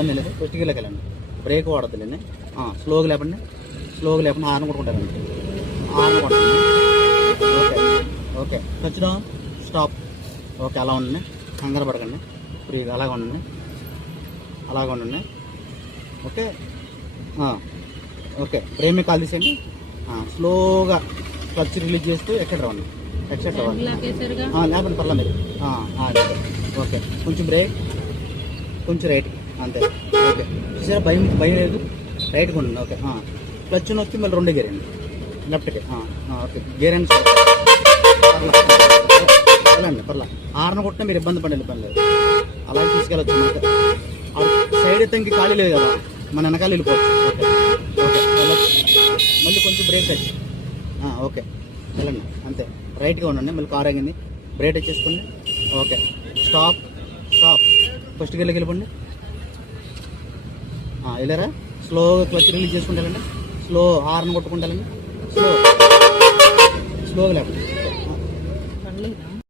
ఇబ్బంది లేదు. ఫస్ట్ గేర్లోకి వెళ్ళండి బ్రేక్ వాడద్దులేండి స్లోగా లేపండి. స్లోగా లేకుండా హార్న్ కొట్టుకుంటారండి హార్న్ కొట్టండి. Okay okay touch down stop okay అలా ఉండండి. కంగారు పడకండి. ఫ్రీగా అలాగ ఉండండి. అలాగ ఉండండి. ఓకే ఓకే బ్రేక్ మీద కాల్ తీసేయండి. స్లోగా క్లచ్ రిలీజ్ చేస్తూ ఎక్కడ రావండి ఎక్సెట్ అవ్వండి లేపండి పర్లా మీరు ఆ, ఆ, అదే. ఓకే కొంచెం బ్రేక్ కొంచెం రైట్ అంతే. ఓకే. చూసారా? భయం భయం లేదు. రైట్గా ఉండండి ఓకే. క్లచ్ నొక్కి మళ్ళీ రెండు గేర్ అండి. లెఫ్ట్కి ఓకే. గేర్ అండి పర్లా. పర్లా. ఆరున కొట్టినా మీరు ఇబ్బంది పడే ఇబ్బంది లేదు. అలాగే తీసుకెళ్ళచ్చు మనకి. సైడ్ ఎత్తంకి ఖాళీ లేదు కదా. మన వెనకాల వెళ్ళిపోవచ్చు. ఓకే. ఓకే. మళ్ళీ కొంచెం బ్రేక్ టచ్ ఓకే. వెళ్ళండి. అంతే. రైట్గా ఉండండి. మళ్ళీ కార్ ఆగింది. బ్రేక్ టచ్ చేసుకోండి ఓకే స్టాప్ స్టాప్ ఫస్ట్ గేర్లోకి వెళ్ళిపోండి. వెళ్ళారా? స్లో క్లచ్ రిలీజ్ చేసుకుంటారండి. స్లో హార్న్ కొట్టుకుంటారండి. స్లో స్లోగా లేకండి